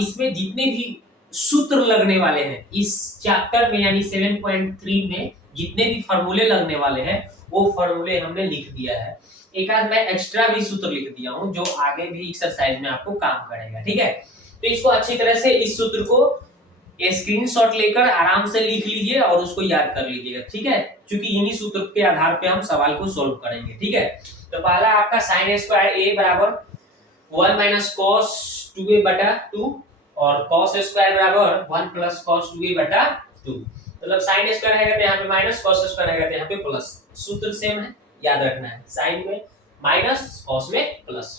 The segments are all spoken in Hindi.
इसमें जितने भी सूत्र लगने वाले हैं इस चैप्टर में यानी 7.3 में जितने भी फॉर्मूले लगने वाले हैं वो फॉर्मूले हमने लिख दिया है। एक आध मैं एक्स्ट्रा भी सूत्र लिख दिया हूं जो आगे भी एक्सरसाइज में आपको काम करेगा, ठीक है। तो इसको अच्छी तरह से इस सूत्र को स्क्रीनशॉट लेकर आराम से लिख लीजिए और उसको याद कर लीजिएगा, ठीक है, क्योंकि इन्हीं सूत्र के आधार पे हम सवाल को सोल्व करेंगे, ठीक है। तो पहला आपका sin स्क्वायर a बराबर 1 माइनस cos 2a बटा 2 और cos स्क्वायर बराबर 1 प्लस cos 2a बटा 2। मतलब sin स्क्वायर है तो यहाँ पे माइनस, cos स्क्वायर है तो यहाँ पे प्लस। सूत्र सेम है, याद रखना है, sin में माइनस cos में प्लस।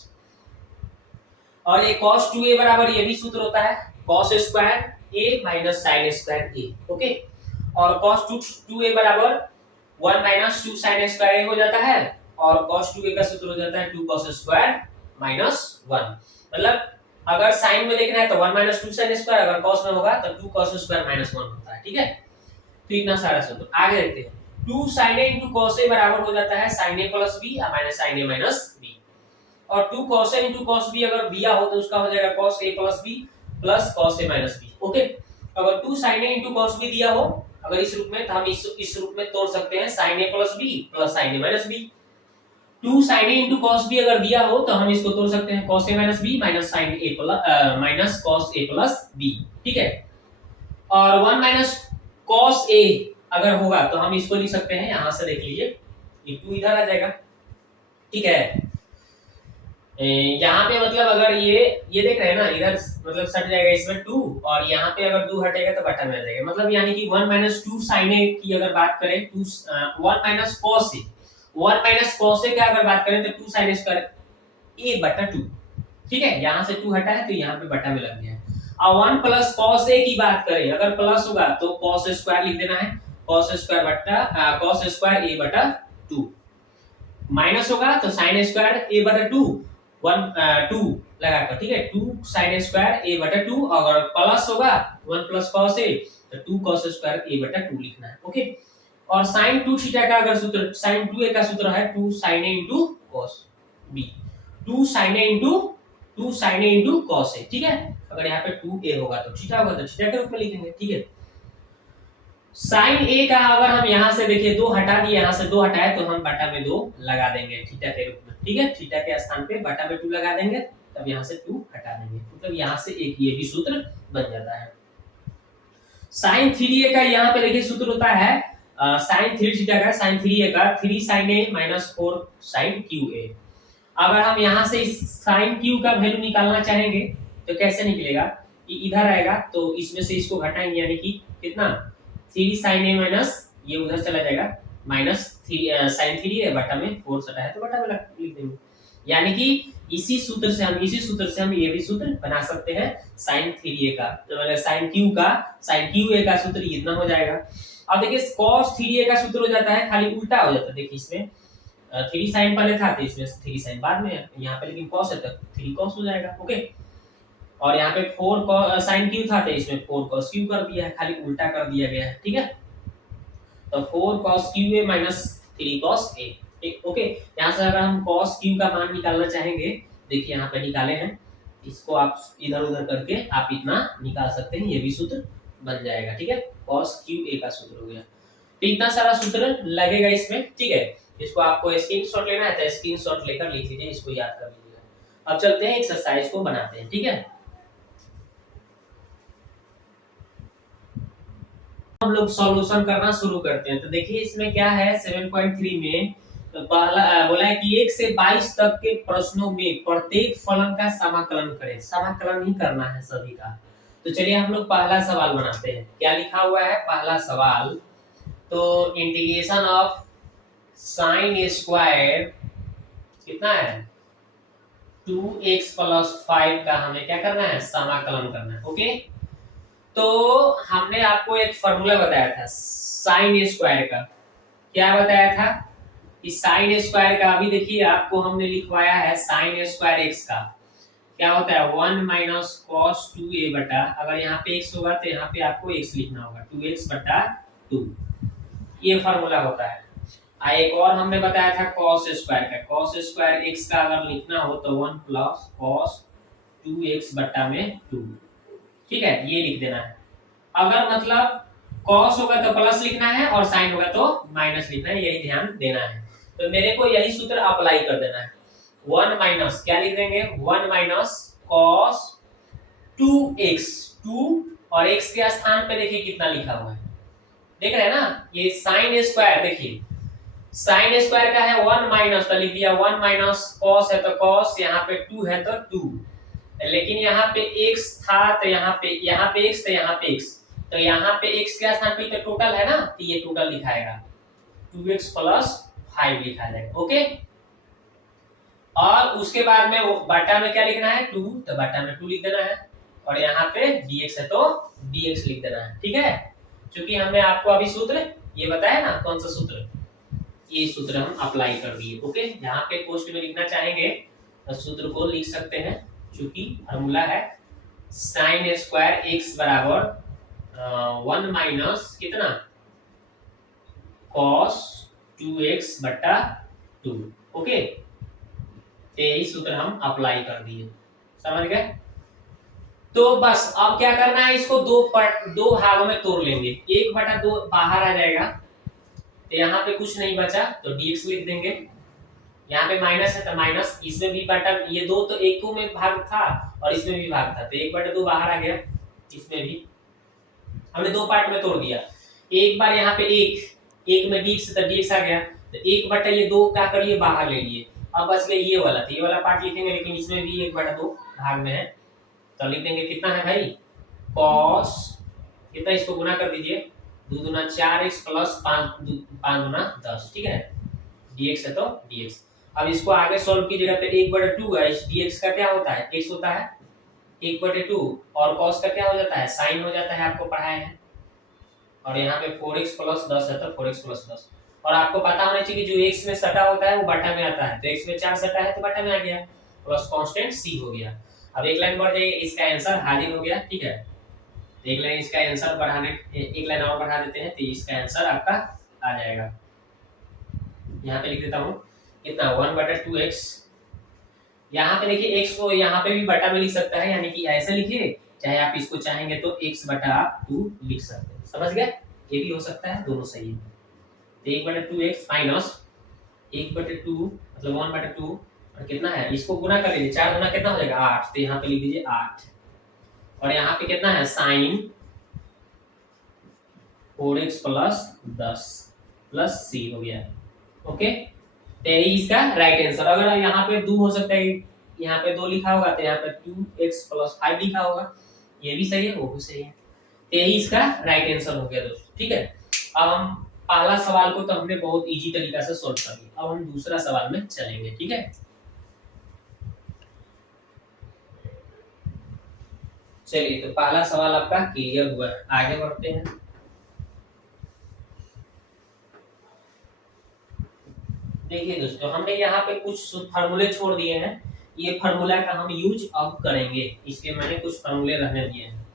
और ये cos 2a बराबर ये भी सूत्र होता है cos square a minus sin square a, okay. और cos 2a बराबर 1 माइनस 2 sin स्क्वायर a हो जाता है और cos 2a का सूत्र हो जाता है 2 cos स्क्वायर माइनस 1। मतलब अगर sin में देखना है तो 1 माइनस 2 sin स्क्वायर, अगर cos में होगा तो 2 cos स्क्वायर माइनस 1 होता है, ठीक है। तो इतना सारा सूत्र आगे देखते हैं। 2 sin a into cos a बराबर हो जाता है sin a प्लस b या minus sin a minus b। और 2 cos a into cos b अगर दिया हो तो उसका हो जाएगा cos a plus b plus cos a minus b, okay. अगर 2 sin a into cos b दिया हो अगर इस रूप में तो हम इस रूप में तोड़ सकते हैं sin a plus b plus sin a minus b। 2 sin a into cos b अगर दिया हो तो हम इसको तोड़ सकते हैं cos a minus b minus sin a plus minus cos a plus b, ठीक है। और 1 माइनस cos a अगर होगा तो हम इसको लिख सकते हैं, यहां से देख लीजिए ये 2 इधर आ जाएगा, ठीक है। यहाँ पे मतलब अगर ये देख रहे हैं ना, इधर मतलब सट जाएगा इसमें 2 और यहाँ पे अगर 2 हटेगा तो बटा में आ जाएगा। मतलब यानी कि 1 माइनस 2 sin a की अगर बात करें 1 minus cos a, 1 minus cos a का अगर बात करें तो 2 sin स्क्वायर a बटा 2, ठीक है। यहाँ से 2 हटा है तो यहाँ पे बटा में लग गया है। और 1 प्लस cos a की बात करें अगर प्लस होगा तो cos स्क्वायर लिख देना है, cos स्क्वायर बटा cos स्क्वायर a बटा 2। माइनस होगा तो sin स्क्वायर a बटा 2 2 लगाकर, ठीक है। 2 sin स्क्वायर a बटा 2, अगर प्लस होगा 1 प्लस cos a तो 2 cos स्क्वायर a बटा 2 लिखना है, ओके। और sin 2 थीटा का अगर सूत्र sin 2a का सूत्र है 2 sin a into cos b, 2 sin a into cos a, ठीक है। अगर यहाँ पे 2a होगा तो थीटा होगा तो थीटा के रूप में लिखेंगे, ठीक है। sin a का अगर हम यहाँ से देखिए 2 हटा दिए, यहाँ से 2 हटाए तो हम बटा में 2 लगा देंगे थीटा के रूप में, ठीक है। थीटा के स्थान पे बटा में 2 लगा देंगे, तब यहाँ से 2 हटा देंगे, मतलब यहाँ से एक ये भी सूत्र बन जाता है। sin 3a का यहाँ पे देखिए सूत्र होता है sin 3 थीटा का sin 3a का 3 sin a minus 4 sin qa। अगर हम यहाँ से इस sin q का वैल्यू निकालना चाहेंगे तो कैसे निकलेगा कि इधर आएगा तो इसमें से इसको घटाएंगे यानी कि कितना 3 sin a माइनस ये उधर चला जाएगा माइनस sin 3a बटा में 4 सटा है तो बटा में लिख देंगे। यानी कि इसी सूत्र से हम ये भी सूत्र बना सकते हैं sin 3a का, तो मतलब sin qa का सूत्र इतना हो जाएगा। अब देखिए cos 3a का सूत्र हो जाता है खाली उल्टा हो जाता है, देखिए इसमें 3 sin पहले था तो इसमें 3 sin बाद में है, यहाँ पे लेकिन cos है तो 3 cos हो जाएगा, ओके। और यहाँ पे 4 sin q था तो इसमें 4 cos q कर दिया है, खाली उल्टा कर दिया गया है, ठीक है। तो 4 cos qa minus 3 cos a, ठीक, ओके। यहाँ से अगर हम cos q का मान निकालना चाहेंगे, देखिए यहाँ पे निकाले हैं, इसको आप इधर उधर करके आप इतना निकाल सकते हैं, ये भी सूत्र बन जाएगा, ठीक है। cos qa का सूत्र हो गया, तो इतना सारा सूत्र लगेगा इसमें, ठीक है। इसको आपको स्क्रीनशॉट लेना है तो स्क्रीनशॉट लेकर लिख लीजिए, इसको याद कर लीजिएगा। अब चलते हैं एक्सरसाइज को बनाते हैं, ठीक है। हम लोग सॉल्यूशन करना शुरू करते हैं। तो देखिए इसमें क्या है 7.3 में तो पहला बोला है कि 1 से 22 तक के प्रश्नों में प्रत्येक फलन का समाकलन करें। समाकलन ही करना है सभी का। तो चलिए हम लोग पहला सवाल बनाते हैं। क्या लिखा हुआ है पहला सवाल, तो इंटीग्रेशन ऑफ sin स्क्वायर कितना है 2x प्लस 5 का हमें क्या करना है समाकलन करना है, ओके। तो हमने आपको एक फॉर्मूला बताया था sin स्क्वायर का, क्या बताया था कि sin स्क्वायर का, अभी देखिए आपको हमने लिखवाया है sin स्क्वायर x का क्या होता है 1 माइनस cos 2a बटा, अगर यहाँ पे x होगा तो यहाँ पे आपको x लिखना होगा 2x बटा 2, ये फॉर्मूला होता है। एक और हमने बताया था cos स्क्वायर का, cos स्क्वायर x का अगर लिखना हो तो 1 प्लस cos 2x बटा में 2, ठीक है, ये लिख देना है। अगर मतलब कॉस होगा तो प्लस लिखना है और साइन होगा तो माइनस लिखना है, यही ध्यान देना है। तो मेरे को यही सूत्र अप्लाई कर देना है। 1 माइनस क्या लिख देंगे, 1 माइनस कॉस 2x, 2 और x के स्थान पे देखिए कितना लिखा हुआ है, देख रहे हैं ना, ये साइन स्क्वायर, देखिए साइन स्क्वायर का है 1 माइनस, तो लिख दिया 1 माइनस कॉस है तो कॉस, यहाँ पे 2 है तो 2, लेकिन यहाँ पे x था तो यहाँ पे x तो यहाँ पे x, तो यहाँ पे x के स्थान पे तो टोटल है ना, तो ये टोटल लिखाएगा 2x प्लस 5 लिखा जाएगा। ओके, और उसके बाद में वो बटा में क्या लिखना है 2, तो बटा में 2 लिख देना है, और यहाँ पे dx है तो dx लिख देना है। ठीक है, क्योंकि हमने आपको अभी सूत्र ये बताया ना, कौन सा सूत्र, ये सूत्र हम अप्लाई कर दिए। ओके, यहाँ पे पोस्ट में लिखना चाहेंगे तो सूत्र को लिख सकते हैं, क्योंकि फॉर्मूला है साइन स्क्वायर x बराबर 1 माइनस कितना cos 2x बटा 2। ओके, यही सूत्र हम अप्लाई कर दिए, समझ गए। तो बस अब क्या करना है, इसको दो भागों में तोड़ लेंगे, 1/2 बाहर आ जाएगा, तो यहाँ पे कुछ नहीं बचा तो dx लिख देंगे, यहाँ पे माइनस है तो माइनस, इसमें भी बटा, ये दो तो एक में भाग था और इसमें भी भाग था, तो 1/2 बाहर आ गया, इसमें भी हमने दो पार्ट में तोड़ दिया। एक बार यहाँ पे एक में dx तो dx आ गया, तो 1/2 क्या करिए बाहर ले लिए, अब बच गया ये वाला, तो ये वाला पार्ट लिखेंगे, लेकिन इसमें भी 1/2 भाग में है, तो लिख देंगे कितना है भाई cos, कितना, इसको गुना कर दीजिए, 2 दूना 4x प्लस 5 दूना 10, ठीक है, dx है तो dx। अब इसको आगे सॉल्व कीजिएगा तो 1/2 है, इस dx का क्या होता है, x होता है 1/2, और cos का क्या हो जाता है, sin हो जाता है, आपको पढ़ाया है, और यहाँ पे 4x प्लस 10 है तो 4x प्लस 10, और आपको पता होना चाहिए कि जो x में सटा होता है वो बटा में आता है, तो x में 4 सटा है तो बटा में आ गया, प्लस कांस्टेंट c हो गया। अब एक लाइन बढ़ जाएगी, इसका आंसर हाजिर हो गया। ठीक है, एक लाइन इसका आंसर बढ़ाने, एक लाइन और बढ़ा देते हैं तो इसका आंसर आपका आ जाएगा। यहाँ पे लिख देता हूँ कितना 1/2x, यहाँ पे देखिए x को यहाँ पे भी बटा में लिख सकता है, यानी कि ऐसे लिखिए, चाहे आप इसको चाहेंगे तो x/2 लिख सकते हैं, समझ गए, ये भी हो सकता है, दोनों सही है। तो 1/2x माइनस 1/2 मतलब 1/2, और कितना है, इसको गुना कर लीजिए, 4 गुना कितना हो जाएगा 8, तो यहाँ पे लिख दीजिए 8, और यहाँ पे कितना है sin 4x plus 10 plus c हो गया। ओके, तो यही इसका राइट आंसर। अगर यहाँ पे 2 हो सकता है, यहाँ पे 2 लिखा होगा तो यहाँ पे 2x प्लस 5 लिखा होगा, ये भी सही है वो भी सही है, तो यही इसका राइट आंसर हो गया दोस्तों। ठीक है, अब हम पहला सवाल को तो हमने बहुत इजी तरीका से सॉल्व कर लिया, अब हम दूसरा सवाल में चलेंगे। ठीक है, चलिए, तो पहला सवाल आपका क्लियर हुआ है, आगे बढ़ते हैं। देखिए दोस्तों, हमने यहाँ पे कुछ फार्मूले छोड़ दिए हैं, ये फार्मूला का हम यूज अब करेंगे, इसलिए मैंने कुछ फार्मूले रहने दिए हैं,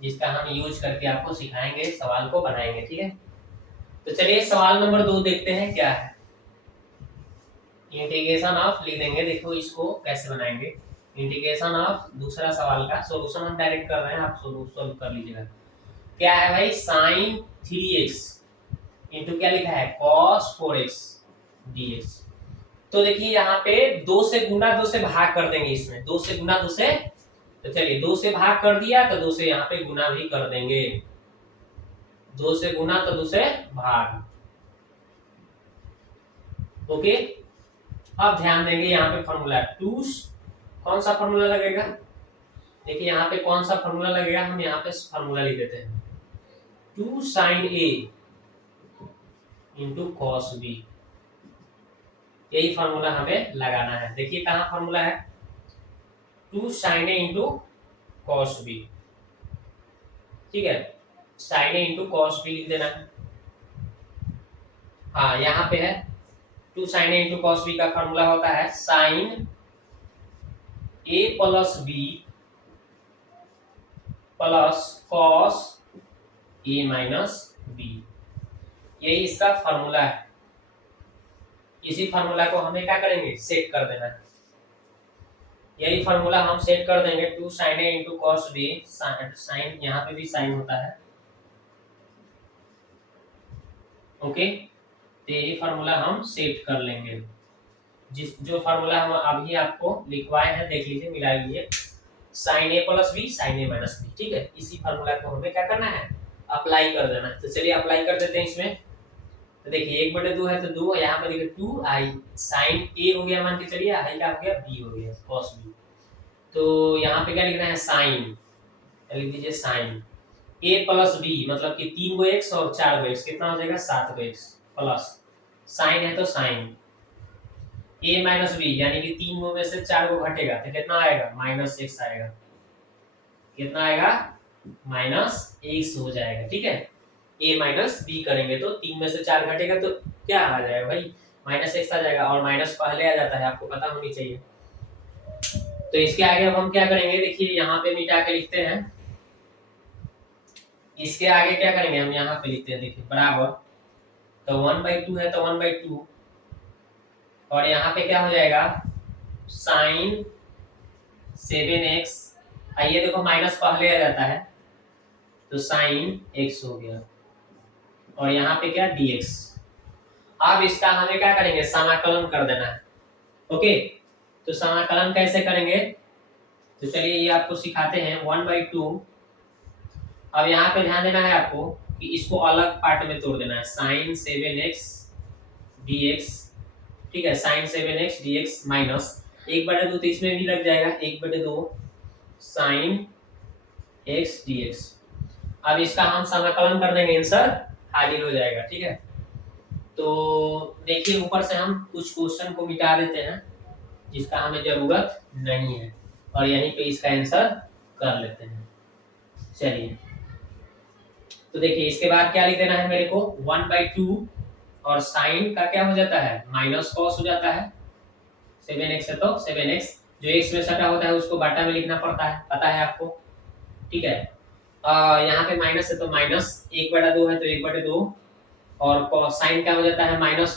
जिसका हम यूज करके आपको सिखाएंगे, सवाल को बनाएंगे। ठीक है, तो चलिए सवाल नंबर 2 देखते हैं क्या है। इंटीग्रेशन ऑफ लिख देंगे, देखो इसको कैसे बनाएंगे, इंटीग्रेशन ऑफ दूसरा सवाल का सॉल्यूशन हम डायरेक्ट कर रहे हैं, आप सॉल्व कर लीजिएगा। क्या है भाई, sin 3x इंटू क्या लिखा है cos 4x dx। तो देखिए यहाँ पे 2 से गुना 2 से भाग कर देंगे, इसमें 2 से गुना 2 से, तो चलिए 2 से भाग कर दिया तो 2 से यहाँ पे गुना भी कर देंगे, 2 से गुना तो 2 से भाग। ओके, अब ध्यान देंगे यहाँ पे फॉर्मूला 2, कौन सा फॉर्मूला लगेगा, देखिए यहाँ पे कौन सा फॉर्मूला लगेगा, हम यहाँ पे फॉर्मूला लिख देते हैं 2 sin a इंटू cos b, यही फॉर्मूला हमें लगाना है। देखिए कहाँ फॉर्मूला है, 2 sin a इंटू cos b, ठीक है, sin a इंटू cos b लिख देना है। हाँ, यहाँ पे है 2 sin a इंटू cos b का फॉर्मूला होता है sin a plus b plus cos a minus b, यही इसका फॉर्मूला है। इसी फार्मूला को हमें क्या करेंगे, सेट कर देना है। यही फॉर्मूला हम सेट कर देंगे, 2 sin a इंटू कॉस बी, साइन यहाँ पे भी साइन होता है, ओके। तो यही फार्मूला हम सेट कर लेंगे, जो फार्मूला हम अभी आपको लिखवाए हैं, देख लीजिए, मिला लीजिए, साइन ए प्लस बी साइन ए माइनस बी, ठीक है। इसी फार्मूला को हमें क्या करना है, अप्लाई कर देना है। तो चलिए अप्लाई कर देते हैं इसमें। तो देखिए 1/2 है तो 2, यहाँ पे देखिए 2 आई साइन ए हो गया, मान के चलिए, आई का हो गया बी हो गया कॉस बी। तो यहाँ पे क्या लिखना है, साइन, लिख दीजिए साइन ए प्लस बी, मतलब कि 3 गो एक्स और 4 गो एक्स, कितना हो जाएगा 7 गो एक्स, प्लस साइन है तो साइन ए माइनस बी, यानी कि 3 गो में से 4 गो घटेगा तो कितना आएगा, माइनस एक्स आएगा, कितना आएगा, माइनस एक्स हो जाएगा, ठीक है। ए माइनस बी करेंगे तो 3 में से 4 घटेगा तो क्या आ जाएगा भाई, माइनस एक्स आ जाएगा, और माइनस पहले आ जाता है, आपको पता होनी चाहिए। तो इसके आगे अब हम क्या करेंगे, देखिए यहाँ पे मिटा के लिखते हैं, इसके आगे क्या करेंगे, हम यहाँ पे लिखते हैं, देखिए बराबर, तो 1/2 है तो 1/2, और यहाँ पे क्या हो जाएगा, साइन 7x, आइए देखो माइनस पहले आ जाता है तो साइन x हो गया, और यहाँ पे क्या dx। अब इसका हमें क्या करेंगे, समाकलन कर देना है, ओके। तो समाकलन कैसे करेंगे, तो चलिए ये आपको सिखाते हैं, 1/2। अब यहाँ पे ध्यान देना है आपको कि इसको अलग पार्ट में तोड़ देना है, साइन 7x dx, ठीक है, साइन 7x dx माइनस 1/2, तो इसमें भी लग जाएगा 1/2 साइन x dx। अब इसका हम समाकलन कर देंगे, आंसर हाजिर हो जाएगा, ठीक है। तो देखिए ऊपर से हम कुछ क्वेश्चन को मिटा देते हैं जिसका हमें जरूरत नहीं है, और यहीं पे इसका आंसर कर लेते हैं। चलिए तो देखिए इसके बाद क्या लिख देना है मेरे को, 1/2, और साइन का क्या हो जाता है, माइनस कॉस हो जाता है, 7x है तो 7x, जो x में सटा होता है उसको बाटा में लिखना पड़ता है, पता है आपको, ठीक है। यहाँ पे माइनस है तो माइनस 1/2 है तो 1/2, और cos साइन क्या हो जाता है, माइनस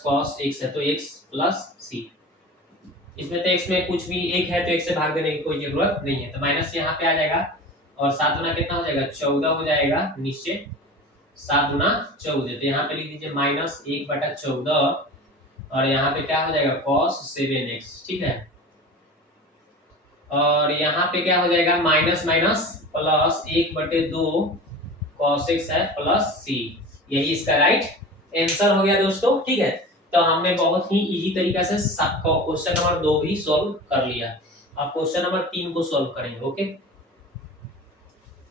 कॉस x है तो x प्लस c। इसमें तो x में कुछ भी एक है तो x से भाग देने की कोई जरूरत नहीं है, तो माइनस यहाँ पे आ जाएगा, और 7 गुना कितना हो जाएगा, 14 हो जाएगा, नीचे 7 गुना 14, तो यहाँ पे लिख दीजिए माइनस 1/14, और यहाँ पे क्या हो जाएगा, cos 7x, ठीक है। और यहाँ पे क्या हो जाएगा, minus minus plus 1/2 cos x है प्लस c, यही इसका राइट आंसर हो गया दोस्तों, ठीक है। तो हमने बहुत ही इजी तरीका से क्वेश्चन नंबर 2 भी सॉल्व कर लिया। अब क्वेश्चन नंबर 3 को सॉल्व करेंगे, ओके।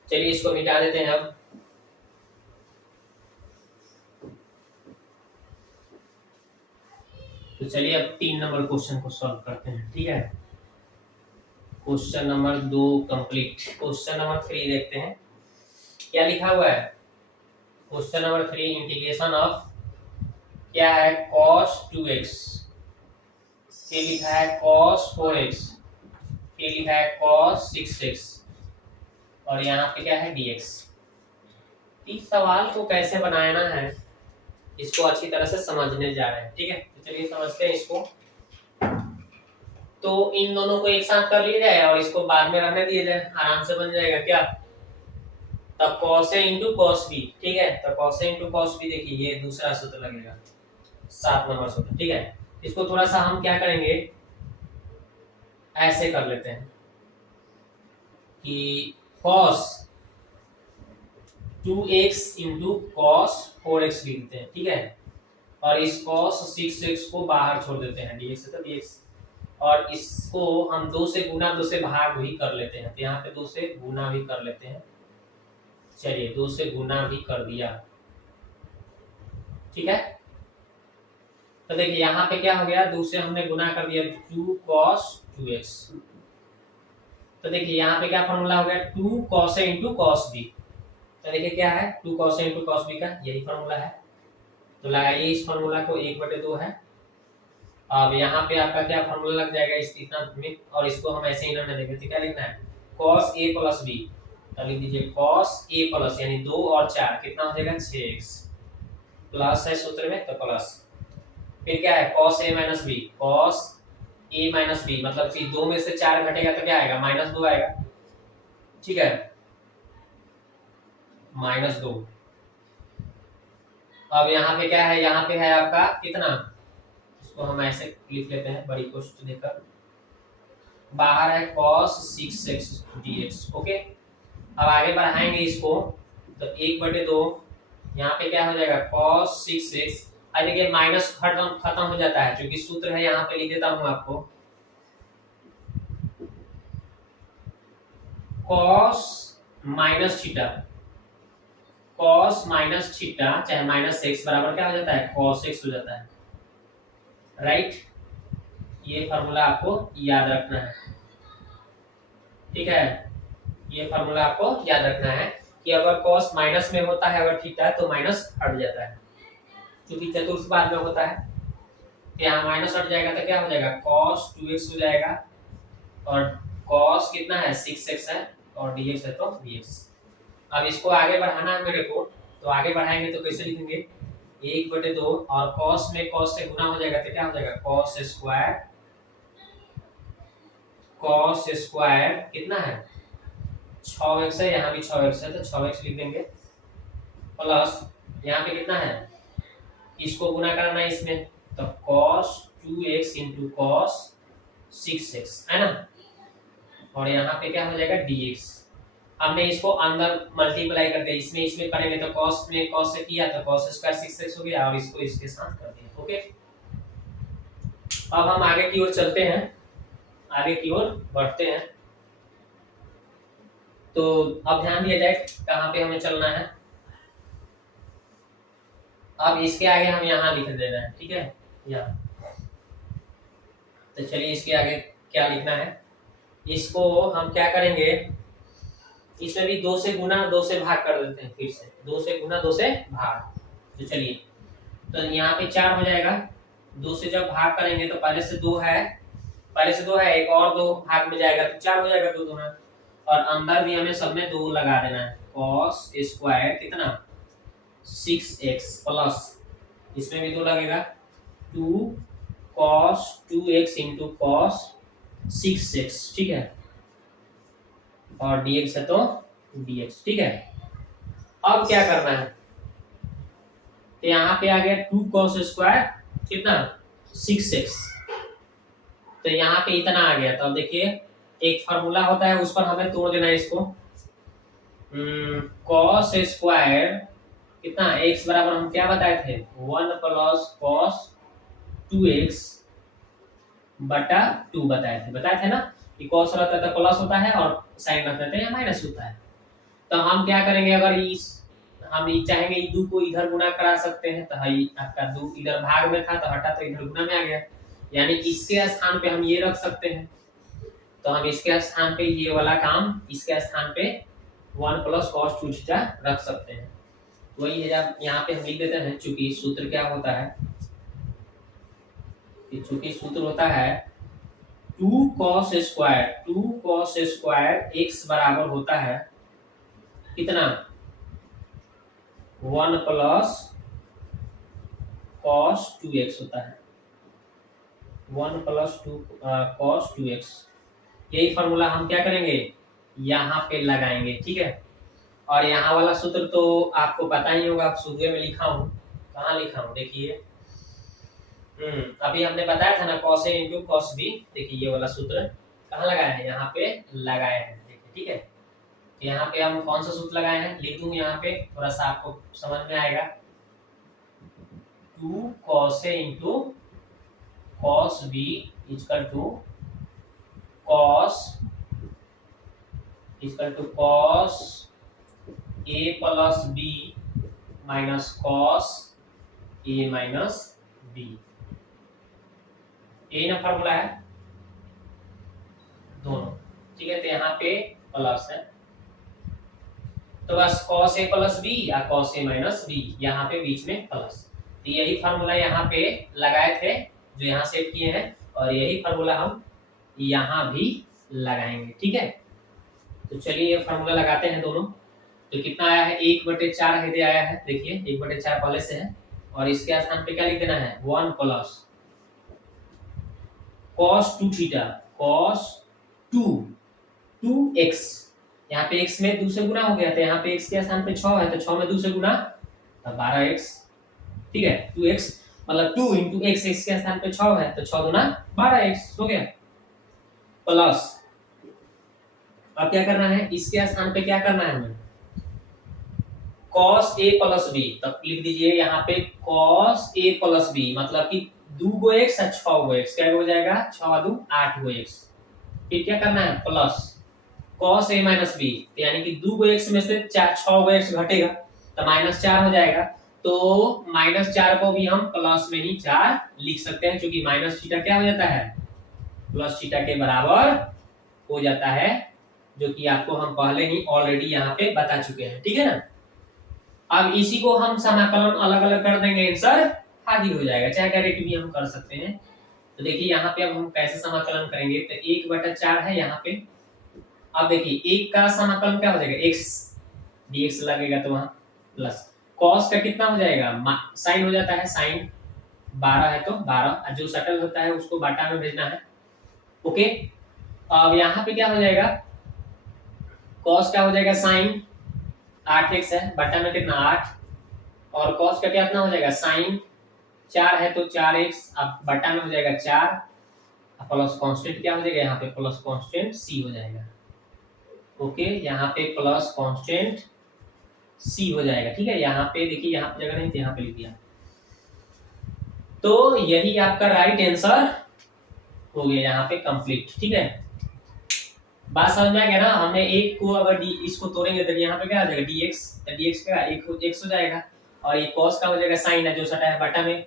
चलिए इसको मिटा देते हैं अब। तो चलिए अब 3 नंबर क्वेश्चन को सॉल्व करते हैं, ठीक है। Question number 2 complete. Question number 3 देखते हैं क्या लिखा हुआ है। क्वेश्चन नंबर 3, इंटीग्रेशन ऑफ क्या है, cos 2x, फिर लिखा है cos 4x, फिर लिखा है cos 6x, और यहाँ पे क्या है dx। इस सवाल को कैसे बनाना है इसको अच्छी तरह से समझने जा रहे हैं, ठीक है। तो चलिए समझते हैं इसको। तो इन दोनों को एक साथ कर लिया जाए और इसको बाद में रहने दिया जाए, आराम से बन जाएगा क्या। तब cos a इंटू cos b, ठीक है। तो cos a इंटू cos b, देखिए ये दूसरा सूत्र लगेगा, 7 नंबर सूत्र, ठीक है। इसको थोड़ा सा हम क्या करेंगे, ऐसे कर लेते हैं कि cos 2x into cos 4x लिखते हैं, ठीक है। और इस cos 6x को बाहर छोड़ देते हैं, dx है तो dx, और इसको हम 2 से गुना 2 से भाग भी कर लेते हैं, तो यहाँ पे 2 से गुना भी कर लेते हैं। चलिए 2 से गुना भी कर दिया, ठीक है। तो देखिए यहाँ पे क्या हो गया, 2 से हमने गुना कर दिया, 2 cos 2x। तो देखिए यहाँ पे क्या फॉर्मूला हो गया, 2 cos a इंटू cos b। तो देखिए क्या है, 2 cos a इंटू cos b का यही फॉर्मूला है। तो लगाइए इस फॉर्मूला को, 1/2 है। अब यहाँ पे आपका क्या फॉर्मूला लग जाएगा इस इतना में, और इसको हम ऐसे ही रहने देंगे, तो क्या लिखना है, cos a प्लस b। तो लिख दीजिए cos a प्लस, यानी 2 और 4 कितना हो जाएगा, 6x, प्लस है सूत्र में तो प्लस, फिर क्या है cos a minus b, cos A minus B, मतलब कि 2 में से 4 घटेगा तो क्या आएगा, -2 आएगा। ठीक है, -2। अब यहाँ पे क्या है, यहाँ पे है आपका कितना, इसको हम ऐसे लिख लेते हैं बड़ी कोष्ठ देकर, बाहर है cos 6x dx। ओके, अब आगे बढ़ाएंगे इसको तो 1/2, यहाँ पे क्या हो जाएगा cos 6x। अब देखिए माइनस खत्म हो जाता है, क्योंकि सूत्र है, यहाँ पे लिख देता हूँ आपको, cos minus theta, cos minus theta चाहे माइनस x बराबर क्या हो जाता है, cos x हो जाता है। राइट, ये फार्मूला आपको याद रखना है। ठीक है, ये फार्मूला आपको याद रखना है कि अगर cos माइनस में होता है, अगर थीटा, तो माइनस हट जाता है, क्योंकि चतुर्थ बाद में होता है, तो यहाँ माइनस हट जाएगा तो क्या हो जाएगा, cos 2x हो जाएगा, और cos कितना है 6x है, और dx है तो dx। अब इसको आगे बढ़ाना है मेरे को, तो आगे बढ़ाएंगे तो कैसे लिखेंगे, 1/2, और cos में cos से गुना हो जाएगा तो क्या हो जाएगा, cos स्क्वायर कितना है 6x है, यहाँ भी 6x है तो 6x लिख देंगे, प्लस यहाँ पे कितना है, इसको गुना करना है इसमें, तो cos 2x into cos 6x है ना, और यहाँ पे क्या हो जाएगा dx। हमने इसको अंदर मल्टीप्लाई कर दिया, इसमें इसमें करेंगे तो cos में cos से किया तो cos स्क्वायर 6x हो गया, और इसको इसके साथ कर दिया। ओके, अब हम आगे की ओर चलते हैं, आगे की ओर बढ़ते हैं। तो अब ध्यान दिया जाए कहाँ पे हमें चलना है। अब इसके आगे हम यहाँ लिख देना है, ठीक है, यहाँ। तो चलिए इसके आगे क्या लिखना है, इसको हम क्या करेंगे, इसमें भी 2 से गुना 2 से भाग कर देते हैं, फिर से 2 से गुना 2 से भाग। तो चलिए, तो यहाँ पे 4 हो जाएगा, 2 से जब भाग करेंगे तो पहले से 2 है, एक और 2 भाग में जाएगा तो 4 हो जाएगा 2 दूना, और अंदर भी हमें सब में 2 लगा देना है, cos स्क्वायर कितना 6x, प्लस इसमें भी 2 लगेगा, 2 cos 2x into cos 6x। ठीक है, और dx है तो dx। ठीक है, अब क्या करना है, तो यहाँ पे आ गया 2 cos स्क्वायर कितना 6x, तो यहाँ पे इतना आ गया। तो अब देखिए एक फार्मूला होता है, उस पर हमें तोड़ देना है इसको, cos स्क्वायर कितना x बराबर हम क्या बताए थे, 1 प्लस cos 2x बटा 2 बताए थे ना, कि cos रहता है तो प्लस होता है, और साइन रहता है तो या माइनस होता है। तो हम क्या करेंगे, अगर हम चाहेंगे 2 को इधर गुना करा सकते हैं, तो आपका 2 इधर भाग में था तो हटा तो इधर गुना में आ गया, यानी इसके स्थान पे हम ये रख सकते हैं, तो हम इसके स्थान पे ये वाला काम, इसके स्थान पे 1 प्लस cos 2 थीटा रख सकते हैं। वही है, जब यहाँ पे हम लिख देते हैं, चूंकि सूत्र क्या होता है, चूंकि सूत्र होता है 2 cos स्क्वायर x बराबर होता है कितना 1 प्लस cos 2x होता है, 1 प्लस 2 cos 2x। यही फॉर्मूला हम क्या करेंगे, यहाँ पे लगाएंगे। ठीक है, और यहाँ वाला सूत्र तो आपको पता ही होगा, आप सूत्र में लिखा हूँ, कहाँ लिखा हूँ देखिए, अभी हमने बताया था ना cos a इंटू cos b, देखिए ये वाला सूत्र कहाँ लगाया है, यहाँ पे लगाया है, देखिए। ठीक है, तो यहाँ पे हम कौन सा सूत्र लगाए हैं, लिख दूं यहाँ पे, थोड़ा सा आपको समझ में आएगा, 2 cos a इंटू cos b equal to cos a plus b minus cos a minus b, यही ना फॉर्मूला है दोनों। ठीक है, तो यहाँ पे प्लस है, तो बस cos a प्लस b या cos a माइनस b, यहाँ पे बीच में प्लस। तो यही फार्मूला यहाँ पे लगाए थे, जो यहाँ सेट किए हैं, और यही फार्मूला हम यहाँ भी लगाएंगे। ठीक है, तो चलिए ये फार्मूला लगाते हैं दोनों। तो कितना आया है, 1/4 हेदे आया है, देखिए 1/4 पहले से है, और इसके स्थान पे क्या लिख देना है, 1 plus cos 2 theta cos 2x, यहाँ पे x में 2 से गुना हो गया, तो यहाँ पे x के स्थान पे 6 है, तो 6 में 2 से गुना तो 12x, ठीक है। 2x मतलब 2 इंटू x, x के स्थान पे 6 है, तो 6 गुना 12x हो गया, प्लस अब क्या करना है, इसके स्थान पे क्या करना है हमें, cos a प्लस b, तब लिख दीजिए यहाँ पे cos a प्लस b, मतलब कि 2 गो x और 6 गो x, क्या हो जाएगा 6 2 8 गो x, फिर क्या करना है plus cos a minus b, यानी कि 2 गो x में से 6 गो x घटेगा तो -4 हो जाएगा, तो -4 को भी हम प्लस में ही 4 लिख सकते हैं, क्योंकि माइनस थीटा क्या हो जाता है प्लस थीटा के बराबर हो जाता है, जो कि आपको हम पहले ही ऑलरेडी यहाँ पे बता चुके हैं, ठीक है ना। अब इसी को हम समाकलन अलग अलग कर देंगे, आंसर हाजिर हो जाएगा, चाहे डायरेक्ट भी हम कर सकते हैं। तो देखिए यहाँ पे अब हम कैसे समाकलन करेंगे, तो 1/4 है यहाँ पे, अब देखिए 1 का समाकलन क्या हो जाएगा x dx लगेगा, तो वहां प्लस cos का कितना हो जाएगा, साइन हो जाता है, साइन 12 है तो 12, जो सटल होता है उसको बाटा में भेजना है, ओके। अब यहाँ पे क्या हो जाएगा, cos का हो जाएगा साइन 8x है, बटा में कितना 8, और cos का कितना हो जाएगा साइन 4 है तो 4x, अब बटा में हो जाएगा 4, प्लस कांस्टेंट क्या हो जाएगा यहाँ पे प्लस कांस्टेंट c हो जाएगा, ओके। यहाँ पे प्लस कांस्टेंट c हो जाएगा, ठीक है। यहाँ पे देखिए यहाँ पे जगह नहीं थी, यहाँ पे लिख दिया, तो यही आपका राइट आंसर हो गया यहाँ पे कंप्लीट, ठीक है। बात समझ में आ गया ना, हमने एक को अगर डी इसको तोड़ेंगे तो यहाँ पे क्या आ जाएगा dx, तो dx का x हो जाएगा, और ये cos का हो जाएगा साइन है जो सटा है बटा में,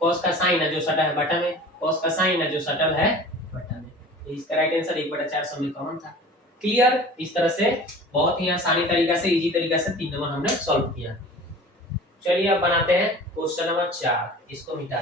cos का साइन है जो सटा है बटा में, cos का साइन है जो सटल है बटा में, तो इसका राइट आंसर 1/4 सब कॉमन था। क्लियर, इस तरह से बहुत ही आसानी तरीका से, इजी तरीका से 3 नंबर हमने सॉल्व किया। चलिए अब बनाते हैं क्वेश्चन नंबर 4, इसको मिटा